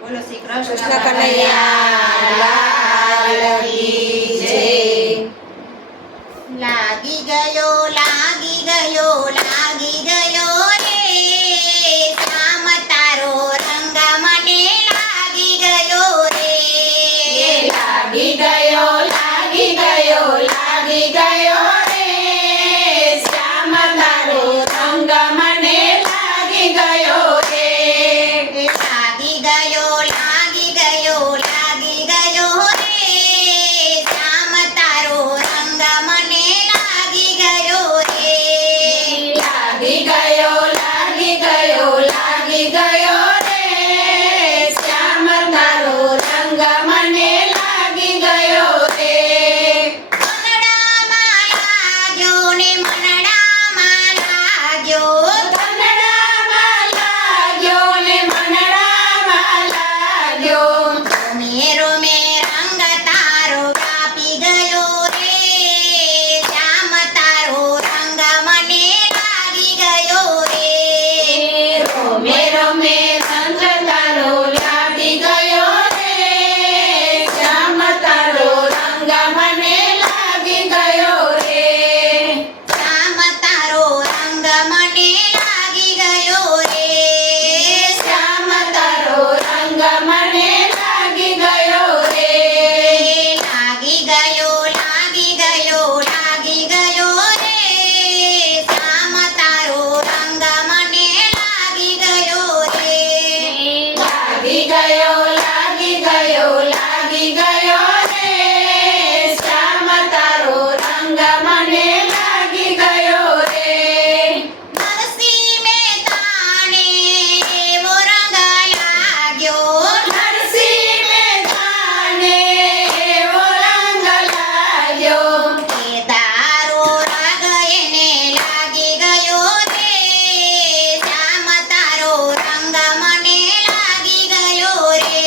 બોલો શ્રી કૃષ્ણ કૃષ્ણ કનૈયા લાલ કી જય. લાગી ગયો લાગી ગયો લાગી ગયો રે શ્યામ તારો રંગ મને લાગી ગયો રે લાગી ગયો લાગી ગયો લાગી ગયો રે શ્યામ તારો રંગ મને લાગી ગયો રે. લાગી ગયો લાગી ગયો લાગી ગયો રે શ્યામ તારો રંગ મને લાગી ગયો રે લાગી ગયો લાગી ગયો લાગી ગયો રે શ્યામ તારો રંગ મને લાગી ગયો રે. મનડામાં લાગ્યો ને મનડામાં લાગ્યો ધનડામાં લાગ્યો ને મનડામાં લાગ્યો. મેરો મે રંગ તારો વ્યાપી ગયો રે શ્યામ તારો રંગ મને લાગી ગયો રે રોમે રોમે રંગ તારો લાગી ગયો રે શ્યામ તારો રંગ મને લાગી ગયો રે. શ્યામ તારો રંગ મને લાગી ગયો રે શ્યામ તારો રંગ મને લાગી ગયો રે. લાગી ગયો લાગી ગયો લાગી ગયો રે શ્યામ તારો રંગ મને લાગી ગયો રે લાગી ગયો લાગી ગયો લાગી ગયો રે શ્યામ તારો રંગ મને લાગી ગયો રે. નરસિંહ મહેતાને એવો રંગ લાગ્યો નરસિંહ મહેતાને એવો રંગ લાગ્યો. એ તારો રંગ એને લાગી ગયો રે શ્યામ તારો રંગ મને લાગી ગયો રે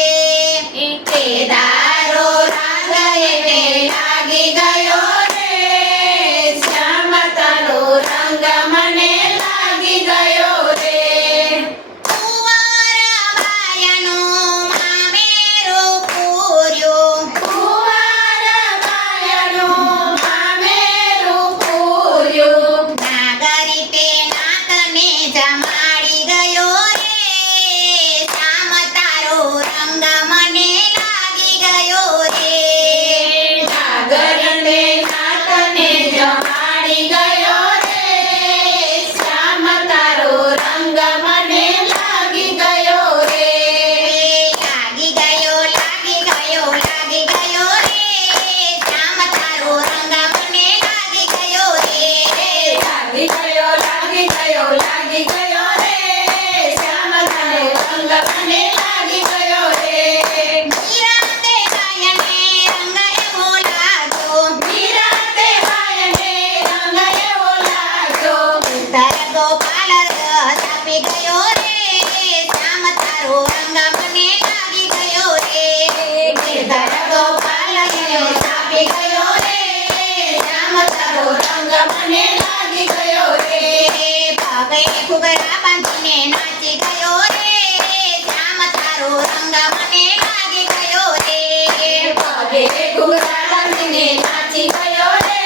કેદારો રંગ એને લાગી ગયો રે શ્યામ તારો રંગ મને લાગી ગયો રે. કુંવર બાયનો મામેરો પૂર્યો કુંવર બાયનું મામેરું પૂર્યું. નાગરી તે નાતને જમાડી ગયો રે શ્યામ તારો રંગ મને લાગી ગયો રે નાગરને નાતને જમાડી ગયો રે શ્યામ તારો રંગ મને લાગી ગયો રે. લાગી ગયો લાગી ગયો લાગી ગયો રે શ્યામ તારો રંગ મને લાગી ગયો રે લાગી ગયો લાગી ગયો લાગી ગયો રે શ્યામ તારો રંગ મને લાગી ગયો રે. નિરાંતે ગાયને રંગ એવો લાગ્યો નિરાંતે ગાયને રંગ એવો લાગ્યો. ધર ગોપાલ છાપી ગયો રે શ્યામ તારો રંગ મને લાગી ગયો રે ધર ગોપાલ છાપી ગયો રે શ્યામ તારો રંગ મને લાગી ગયો રે. પગે ઘૂઘરા બાંધીને નાચી ગયો રે શ્યામ તારો રંગ મને લાગી ગયો રે પગે ઘૂઘરા બાંધીને નાચી ગયો રે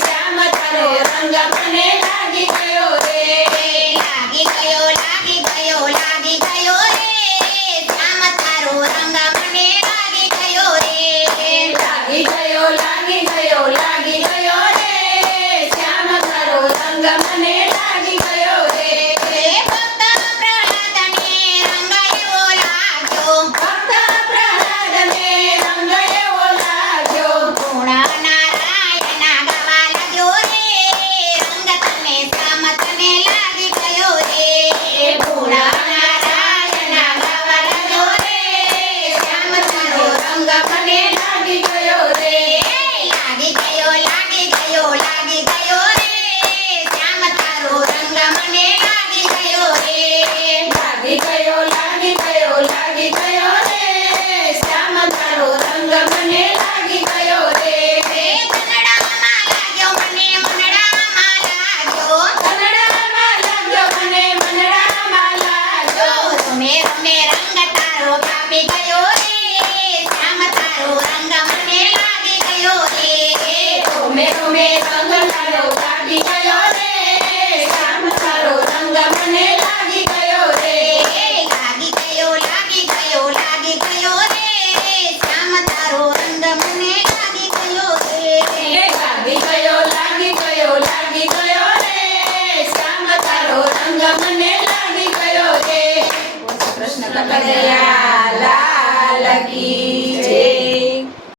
શ્યામ તારો રંગ મને લાગી ગયો રે. લાગી ગયો લાગી ગયો લાગી ગયો રે શ્યામ તારો રંગ મને લાગી ગયો રે લાગી ગયો લાગી ગયો લાગી ગયો રે શ્યામ તારો રંગ મને લાગી ગયો રે. ભક્ત પ્રહલાદને રંગ એવો લાગ્યો ભક્ત તારો કાપી ગયો